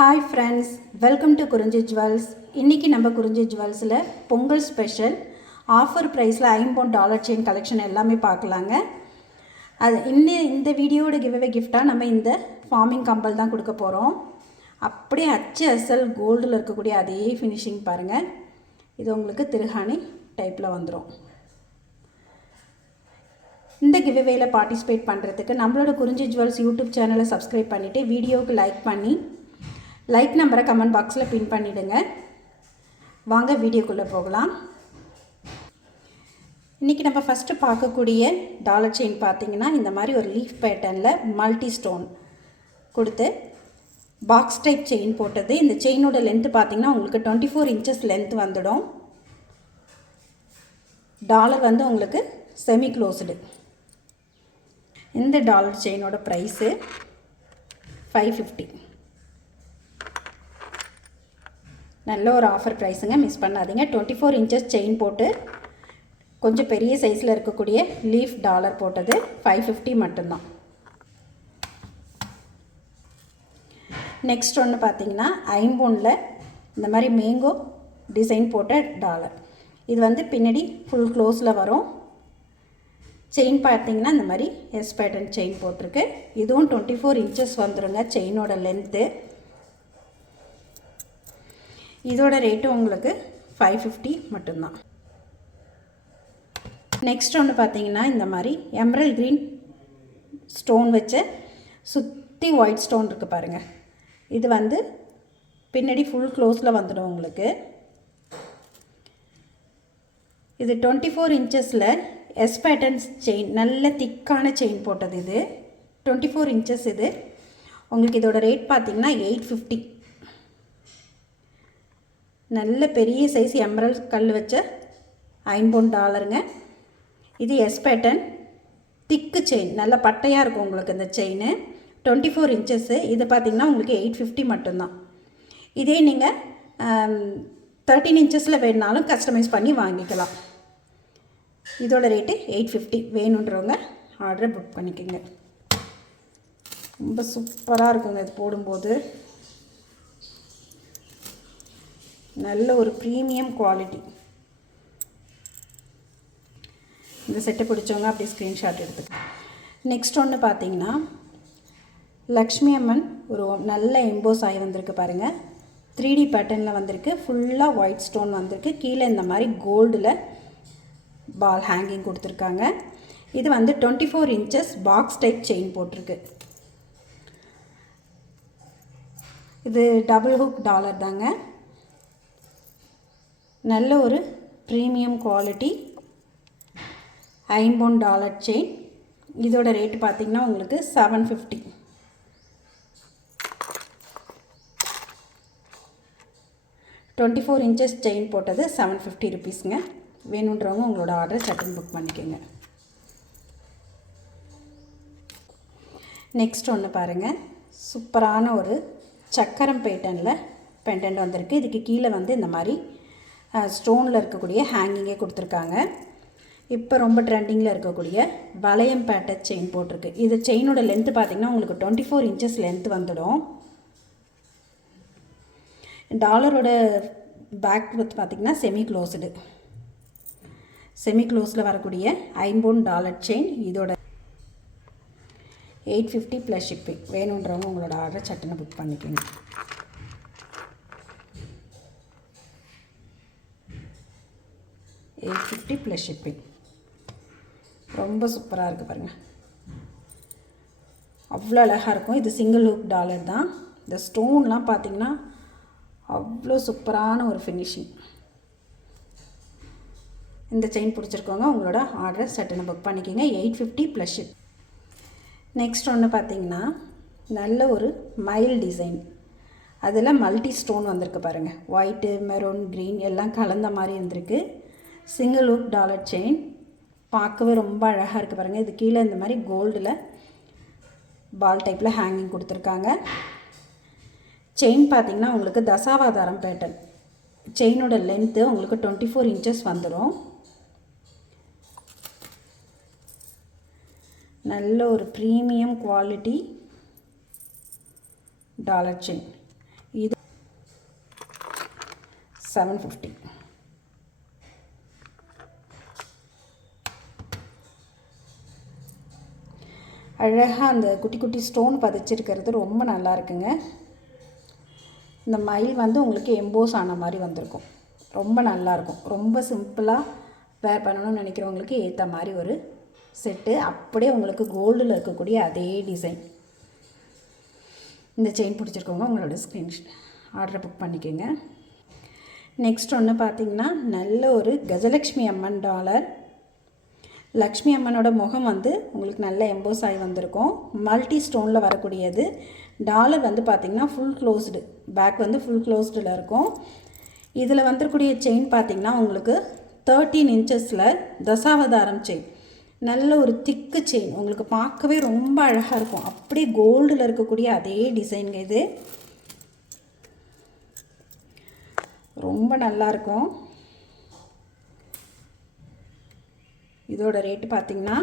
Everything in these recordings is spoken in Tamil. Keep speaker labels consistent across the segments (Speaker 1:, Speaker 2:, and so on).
Speaker 1: Hi friends welcome to Kurinji jewels இன்றைக்கி நம்ம குறிஞ்சி ஜுவல்ஸில் பொங்கல் ஸ்பெஷல் ஆஃபர் ப்ரைஸில் ஐம்பொன் டாலர் செயின் கலெக்ஷன் எல்லாமே பார்க்கலாங்க. அது இன்னும் இந்த வீடியோட கிவ்வே கிஃப்டாக நம்ம இந்த ஃபார்மிங் கம்பல் தான் கொடுக்க போகிறோம் அப்படியே அச்சு அசல் கோல்டில் இருக்கக்கூடிய அதே ஃபினிஷிங் பாருங்கள் இது உங்களுக்கு திருஹானி டைப்பில் வந்துடும் இந்த கிவ்வேயில் பார்ட்டிசிபேட் பண்ணுறதுக்கு நம்மளோட குறிஞ்சி ஜுவல்ஸ் யூடியூப் சேனலை சப்ஸ்கிரைப் பண்ணிவிட்டு வீடியோவுக்கு லைக் பண்ணி லைக் நம்பரை கமெண்ட் பாக்ஸில் பின் பண்ணிவிடுங்க வாங்க வீடியோக்குள்ளே போகலாம். இன்றைக்கி நம்ம ஃபஸ்ட்டு பார்க்கக்கூடிய டாலர் செயின் பார்த்தீங்கன்னா இந்த மாதிரி ஒரு லீஃப் பேட்டர்னில் மல்டி ஸ்டோன் கொடுத்து பாக்ஸ் டைப் செயின் போட்டது. இந்த செயினோட லென்த்து பார்த்தீங்கன்னா உங்களுக்கு டுவெண்ட்டி ஃபோர் இன்ச்சஸ் லென்த் வந்துடும். டாலர் வந்து உங்களுக்கு செமி க்ளோஸ்டு இந்த டாலர் செயினோட ப்ரைஸு ஃபைவ் ஃபிஃப்டி நல்ல ஒரு ஆஃபர் ப்ரைஸுங்க மிஸ் பண்ணாதீங்க. டுவெண்ட்டி ஃபோர் இன்ச்சஸ் செயின் போட்டு கொஞ்சம் பெரிய சைஸில் இருக்கக்கூடிய லீஃப் டாலர் போட்டது ஃபைவ் ஃபிஃப்டி மட்டும்தான். நெக்ஸ்ட் ஒன்று பார்த்தீங்கன்னா ஐம்பூனில் இந்த மாதிரி மேங்கோ டிசைன் போட்ட டாலர் இது வந்து பின்னாடி ஃபுல் க்ளோஸில் வரும். செயின் பார்த்தீங்கன்னா இந்த மாதிரி எஸ் பேட்டர்ன் செயின் போட்டிருக்கு. இதுவும் டுவெண்ட்டி ஃபோர் இன்ச்சஸ் வந்துடுங்க செயினோட லென்த்து இதோட ரேட்டு உங்களுக்கு ஃபைவ் ஃபிஃப்டி மட்டும்தான். நெக்ஸ்ட் ஒன்று பார்த்தீங்கன்னா இந்த மாதிரி எம்ரல் க்ரீன் ஸ்டோன் வச்சு சுற்றி ஒயிட் ஸ்டோன் இருக்குது பாருங்கள் இது வந்து பின்னாடி ஃபுல் க்ளோஸில் வந்துடும் உங்களுக்கு. இது டுவெண்ட்டி ஃபோர் இன்ச்சஸில் எஸ் பேட்டர்ன்ஸ் செயின் நல்ல திக்கான செயின் போட்டது இது. டுவெண்ட்டி ஃபோர் இன்ச்சஸ் இது. உங்களுக்கு இதோட ரேட் பார்த்திங்கன்னா எயிட் ஃபிஃப்டி நல்ல பெரிய சைஸ் எம்ரல் கல் வச்ச ஐம்பொன் டாலருங்க. இது எஸ் பேட்டன் திக்கு செயின் நல்ல பட்டையாக இருக்கும் உங்களுக்கு இந்த செயின் டுவெண்ட்டி ஃபோர் இன்ச்சஸ்ஸு இது பார்த்திங்கன்னா உங்களுக்கு எயிட் ஃபிஃப்டி மட்டும்தான். இதே நீங்கள் தேர்ட்டின் இன்ச்சஸில் வேணுனாலும் கஸ்டமைஸ் பண்ணி வாங்கிக்கலாம். இதோட ரேட்டு எயிட் ஃபிஃப்டி வேணுன்றவங்க ஆர்டரை புக் பண்ணிக்கோங்க. ரொம்ப சூப்பராக இருக்குங்க இது போடும்போது. நல்ல ஒரு ப்ரீமியம் குவாலிட்டி இந்த செட்டை பிடிச்சவங்க அப்படியே ஸ்க்ரீன்ஷாட் எடுத்துக்க. நெக்ஸ்ட் ஒன்று பார்த்தீங்கன்னா லக்ஷ்மி அம்மன் ஒரு நல்ல எம்போஸ் ஆகி வந்திருக்கு பாருங்கள் த்ரீ டி பேட்டர்னில் வந்திருக்கு. ஃபுல்லாக ஒயிட் ஸ்டோன் வந்திருக்கு. கீழே இந்த மாதிரி கோல்டில் பால் ஹேங்கிங் கொடுத்துருக்காங்க. இது வந்து twenty four inches box type chain போட்டிருக்கு. இது டபுள் ஹுக் டாலர் தாங்க. நல்ல ஒரு ப்ரீமியம் குவாலிட்டி ஐம்பொன் டாலர் செயின் இதோட ரேட்டு பார்த்திங்கன்னா உங்களுக்கு seven fifty twenty four inches chain போட்டது செவன் ஃபிஃப்டி ருபீஸுங்க வேணுன்றவங்க உங்களோட ஆர்டர் சட்டன் புக் பண்ணிக்கோங்க. நெக்ஸ்ட் ஒன்று பாருங்கள் சூப்பரான ஒரு சக்கரம் பேட்டனில் பெண்டன்ட் வந்திருக்கு. இதுக்கு கீழே வந்து இந்த மாதிரி ஸ்டோனில் இருக்கக்கூடிய ஹேங்கிங்கே கொடுத்துருக்காங்க. இப்போ ரொம்ப ட்ரெண்டிங்கில் இருக்கக்கூடிய வளையம் பேட்டர் செயின் போட்டிருக்கு. இது செயினோட லென்த்து பார்த்திங்கன்னா உங்களுக்கு டுவெண்ட்டி ஃபோர் இன்ச்சஸ் லென்த் வந்துடும். டாலரோட பேக் வித் பார்த்திங்கன்னா செமி க்ளோஸ்டு செமி க்ளோஸில் வரக்கூடிய ஐம்போன் டாலர் செயின் இதோட எயிட் ஃபிஃப்டி ப்ளஸ் ஷிப்பிங் வேணுன்றவங்க உங்களோட ஆர்டரை சட்டுன்னு புக் பண்ணிக்கோங்க. எயிட் ஃபிஃப்டி ப்ளஸ் ஷிப்பிங் ரொம்ப சூப்பராக இருக்குது பாருங்கள் அவ்வளோ அழகாக இருக்கும். இது சிங்கிள் ஹூக் டாலர் தான். இந்த ஸ்டோன்லாம் பார்த்திங்கன்னா அவ்வளோ சூப்பரான ஒரு ஃபினிஷிங் இந்த செயின் பிடிச்சிருக்கவங்க உங்களோட ஆர்டர் சட்டுன்னு புக் பண்ணிக்கோங்க. Eight fifty plus ship next ஒன்று பார்த்தீங்கன்னா நல்ல ஒரு மைல் டிசைன் அதில் மல்டி ஸ்டோன் வந்திருக்கு பாருங்கள் ஒயிட்டு மெரூன் க்ரீன் எல்லாம் கலந்த மாதிரி இருந்திருக்கு. சிங்கிள் லூக் டாலர் செயின் பார்க்கவே ரொம்ப அழகாக இருக்குது பாருங்கள் இது கீழே இந்த மாதிரி கோல்டில் பால் டைப்பில் ஹேங்கிங் கொடுத்துருக்காங்க. செயின் பார்த்திங்கன்னா உங்களுக்கு தசாவதாரம் பேட்டர்ன் செயினோட லென்த்து உங்களுக்கு டுவெண்ட்டி ஃபோர் இன்ச்சஸ் வந்துடும் நல்ல ஒரு ப்ரீமியம் குவாலிட்டி டாலர் செயின் இது செவன் ஃபிஃப்டி அழகாக அந்த குட்டி குட்டி ஸ்டோன் பதிச்சிருக்கிறது ரொம்ப நல்லா இருக்குங்க. இந்த மயில் வந்து உங்களுக்கு எம்போஸ் ஆன மாதிரி வந்திருக்கும். ரொம்ப நல்லாயிருக்கும் ரொம்ப சிம்பிளாக வேர் பண்ணணும்னு நினைக்கிறவங்களுக்கு ஏற்ற மாதிரி ஒரு செட்டு அப்படியே உங்களுக்கு கோல்டில் இருக்கக்கூடிய அதே டிசைன் இந்த செயின் பிடிச்சிருக்கவங்க உங்களோட ஸ்க்ரீன்ஷாட் ஆர்டரை புக் பண்ணிக்கோங்க. நெக்ஸ்ட் ஒன்று பார்த்தீங்கன்னா நல்ல ஒரு கஜலக்ஷ்மி அம்மன் டாலர் லக்ஷ்மி அம்மனோட முகம் வந்து உங்களுக்கு நல்ல எம்போஸ் ஆகி வந்திருக்கும். மல்டி ஸ்டோனில் வரக்கூடியது. டாலர் வந்து பார்த்திங்கன்னா ஃபுல் க்ளோஸ்டு பேக் வந்து ஃபுல் க்ளோஸ்டில் இருக்கும். இதில் வந்துருக்கூடிய செயின் பார்த்திங்கன்னா உங்களுக்கு தேர்ட்டீன் இன்ச்சஸில் தசாவதாரம் செயின் நல்ல ஒரு திக்கு செயின் உங்களுக்கு பார்க்கவே ரொம்ப அழகாக இருக்கும். அப்படியே கோல்டில் இருக்கக்கூடிய அதே டிசைனுங்க இது. ரொம்ப நல்லாயிருக்கும் இதோட ரேட்டு பார்த்திங்கன்னா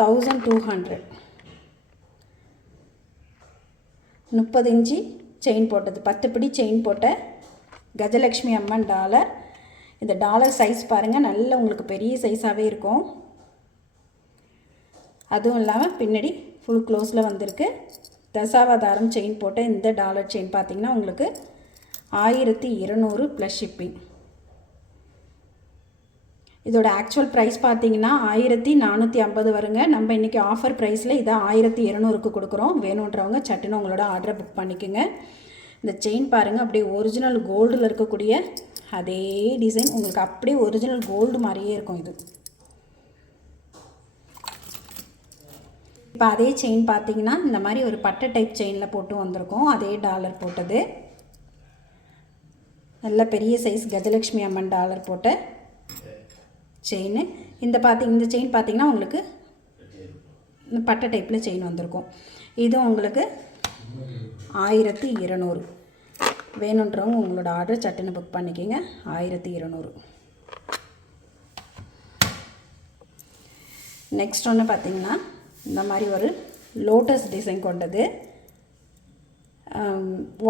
Speaker 1: தௌசண்ட் டூ ஹண்ட்ரட் முப்பது இன்ச்சு செயின் போட்டது. பத்து பிடி செயின் போட்ட கஜலக்ஷ்மி அம்மன் டாலர் இந்த டாலர் சைஸ் பாருங்கள் நல்ல உங்களுக்கு பெரிய சைஸாகவே இருக்கும். அதுவும் இல்லாமல் பின்னாடி ஃபுல் க்ளோஸில் வந்திருக்கு. தசாவதாரம் செயின் போட்ட இந்த டாலர் செயின் பார்த்திங்கன்னா உங்களுக்கு ஆயிரத்தி இருநூறு ப்ளஸ் ஷிப்பிங் இதோட ஆக்சுவல் ப்ரைஸ் பார்த்தீங்கன்னா ஆயிரத்தி நானூற்றி ஐம்பது வருங்க. நம்ம இன்றைக்கி ஆஃபர் ப்ரைஸில் இதை ஆயிரத்தி இரநூறுக்கு கொடுக்குறோம். வேணுன்றவங்க சட்டுன்னு உங்களோட ஆர்டரை புக் பண்ணிக்கோங்க. இந்த செயின் பாருங்கள் அப்படியே ஒரிஜினல் கோல்டில் இருக்கக்கூடிய அதே டிசைன் உங்களுக்கு அப்படியே ஒரிஜினல் கோல்டு மாதிரியே இருக்கும் இது. இப்போ அதே செயின் பார்த்தீங்கன்னா இந்த மாதிரி ஒரு பட்டை டைப் செயினில் போட்டு வந்திருக்கோம். அதே டாலர் போட்டது. நல்ல பெரிய சைஸ் கஜலக்ஷ்மி அம்மன் டாலர் போட்ட செயின் இந்த பார்த்தி இந்த செயின் பார்த்திங்கன்னா உங்களுக்கு இந்த பட்டை டைப்பில் செயின் வந்திருக்கும். இதுவும் உங்களுக்கு ஆயிரத்தி இருநூறு. வேணுன்றவங்க உங்களோட ஆர்டர் சட்டுன்னு புக் பண்ணிக்கோங்க. ஆயிரத்தி இருநூறு. நெக்ஸ்ட் ஒன்று பார்த்திங்கன்னா இந்த மாதிரி ஒரு லோட்டஸ் டிசைன் கொண்டது.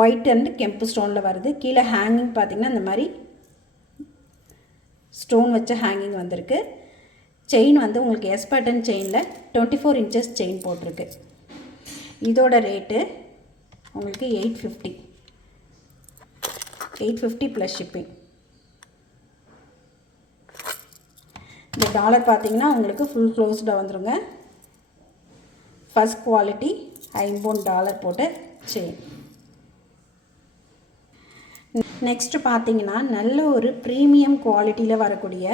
Speaker 1: ஒயிட் அண்ட் கெம்பு ஸ்டோனில் வருது. கீழே ஹேங்கிங் பார்த்திங்கன்னா இந்த மாதிரி ஸ்டோன் வச்ச ஹேங்கிங் வந்திருக்கு. செயின் வந்து உங்களுக்கு எஸ் பட்டன் செயினில் டுவெண்ட்டி ஃபோர் இன்ச்சஸ் செயின் போட்டிருக்கு. இதோட ரேட்டு உங்களுக்கு eight fifty eight fifty plus shipping இந்த டாலர் பார்த்தீங்கன்னா உங்களுக்கு ஃபுல் க்ளோஸ்டாக வந்துடுங்க ஃபஸ்ட் குவாலிட்டி ஐம்போன் டாலர் போட்ட செயின் நெக்ஸ்ட்டு பார்த்தீங்கன்னா நல்ல ஒரு ப்ரீமியம் குவாலிட்டியில் வரக்கூடிய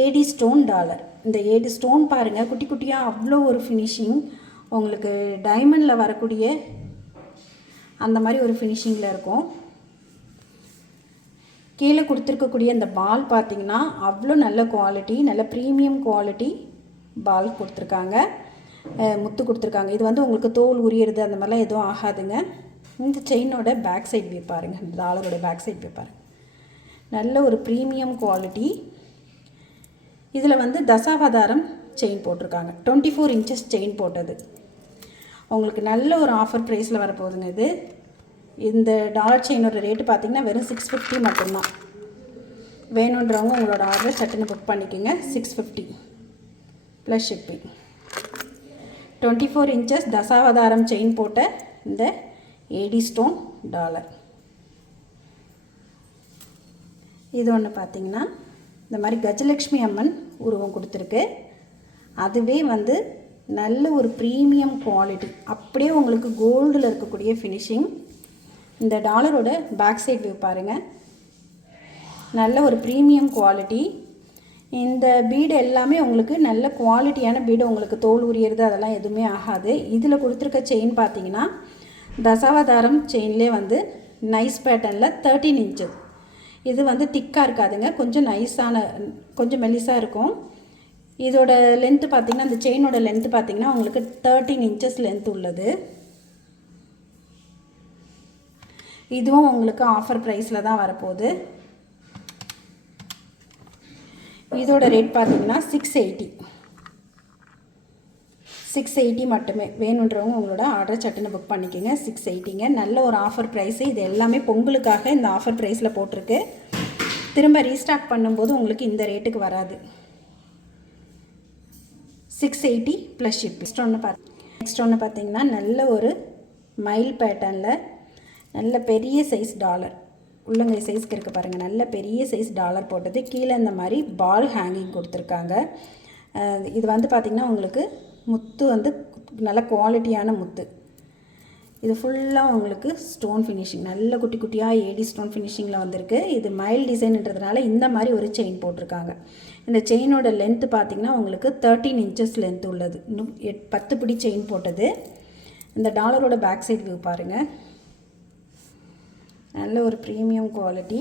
Speaker 1: ஏடி ஸ்டோன் டாலர் இந்த ஏடி ஸ்டோன் பாருங்கள் குட்டி குட்டியாக அவ்வளோ ஒரு ஃபினிஷிங் உங்களுக்கு டைமண்டில் வரக்கூடிய அந்த மாதிரி ஒரு ஃபினிஷிங்கில் இருக்கும். கீழே கொடுத்துருக்கக்கூடிய இந்த பால் பார்த்திங்கன்னா அவ்வளோ நல்ல குவாலிட்டி நல்ல ப்ரீமியம் குவாலிட்டி பால் கொடுத்துருக்காங்க. முத்து கொடுத்துருக்காங்க. இது வந்து உங்களுக்கு தோல் உரியறது அந்த மாதிரிலாம் எதுவும் ஆகாதுங்க. இந்த செயினோட பேக் சைட் வியூ பாருங்கள் இந்த டாலரோட பேக் சைட் வியூ பாருங்கள் நல்ல ஒரு ப்ரீமியம் குவாலிட்டி இதில் வந்து தசாவதாரம் செயின் போட்டிருக்காங்க. டுவெண்ட்டி ஃபோர் இன்ச்சஸ் செயின் போட்டது. உங்களுக்கு நல்ல ஒரு ஆஃபர் ப்ரைஸில் வரப்போகுதுங்க இது. இந்த டாலர் செயினோட ரேட்டு பார்த்திங்கன்னா வெறும் சிக்ஸ் ஃபிஃப்டி மட்டும்தான். வேணுன்றவங்க உங்களோட ஆர்டர் சட்டுன்னு புக் பண்ணிக்கோங்க. Six fifty plus shipping twenty four inches Dasavatharam chain போட்ட இந்த ஏடி ஸ்டோன் டாலர் இது ஒன்று பார்த்திங்கன்னா இந்த மாதிரி கஜலக்ஷ்மி அம்மன் உருவம் கொடுத்துருக்கு. அதுவே வந்து நல்ல ஒரு ப்ரீமியம் குவாலிட்டி அப்படியே உங்களுக்கு கோல்டில் இருக்கக்கூடிய ஃபினிஷிங் இந்த டாலரோட பேக் சைட் வியூ பாருங்கள் நல்ல ஒரு ப்ரீமியம் குவாலிட்டி இந்த பீடு எல்லாமே உங்களுக்கு நல்ல குவாலிட்டியான பீடு உங்களுக்கு தோல் உரியறது அதெல்லாம் எதுவுமே ஆகாது. இதில் கொடுத்துருக்க செயின் பார்த்தீங்கன்னா தசாவதாரம் செயின்லேயே வந்து நைஸ் பேட்டர்னில் தேர்ட்டீன் இன்ச்சு இது வந்து திக்காக இருக்காதுங்க. கொஞ்சம் நைஸான கொஞ்சம் மெலிசாக இருக்கும். இதோட லென்த்து பார்த்திங்கன்னா அந்த செயினோட லென்த்து பார்த்திங்கன்னா உங்களுக்கு தேர்ட்டீன் இன்ச்சஸ் லென்த் உள்ளது. இதுவும் உங்களுக்கு ஆஃபர் ப்ரைஸில் தான் வரப்போகுது. இதோட ரேட் பார்த்திங்கன்னா சிக்ஸ் எயிட்டி சிக்ஸ் எயிட்டி மட்டுமே. வேணுன்றவங்க உங்களோட ஆர்டர் சட்டுன்னு புக் பண்ணிக்கோங்க. சிக்ஸ் எயிட்டிங்க நல்ல ஒரு ஆஃபர் ப்ரைஸு இது எல்லாமே பொங்கலுக்காக இந்த ஆஃபர் ப்ரைஸில் போட்டிருக்கு. திரும்ப ரீஸ்டாக் பண்ணும்போது உங்களுக்கு இந்த ரேட்டுக்கு வராது. Six eighty plus ship next ஒன்று பார்த்து நெக்ஸ்ட் ஒன்று பார்த்தீங்கன்னா நல்ல ஒரு மைல் பேட்டர்னில் நல்ல பெரிய சைஸ் டாலர் உள்ளங்கை சைஸ்க்கு இருக்குது பாருங்கள் நல்ல பெரிய சைஸ் டாலர் போட்டது. கீழே இந்த மாதிரி பால் ஹேங்கிங் கொடுத்துருக்காங்க. இது வந்து பார்த்திங்கன்னா உங்களுக்கு முத்து வந்து நல்ல குவாலிட்டியான முத்து. இது ஃபுல்லாக உங்களுக்கு ஸ்டோன் ஃபினிஷிங் நல்ல குட்டி குட்டியாக ஏடி ஸ்டோன் ஃபினிஷிங்கில் வந்திருக்கு. இது மைல் டிசைன்ன்றதுனால இந்த மாதிரி ஒரு செயின் போட்டிருக்காங்க. இந்த செயினோட லென்த்து பார்த்தீங்கன்னா உங்களுக்கு தேர்ட்டீன் இன்ச்சஸ் லென்த் உள்ளது. இன்னும் எட் பத்து பிடி செயின் போட்டது. இந்த டாலரோட பேக் சைடு வியூ பாருங்கள் நல்ல ஒரு ப்ரீமியம் குவாலிட்டி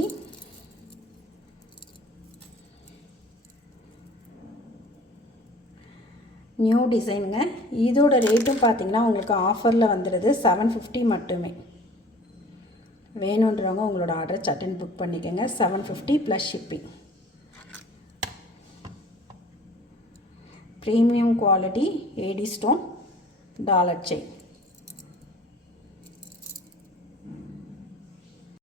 Speaker 1: நியூ டிசைனுங்க. இதோட ரேட்டும் பார்த்திங்கன்னா உங்களுக்கு ஆஃபரில் வந்துடுது செவன் ஃபிஃப்டி மட்டுமே. வேணுன்றவங்க உங்களோட ஆர்டர் சட்டன் புக் பண்ணிக்கோங்க. Seven fifty plus shipping premium quality AD stone dollar chain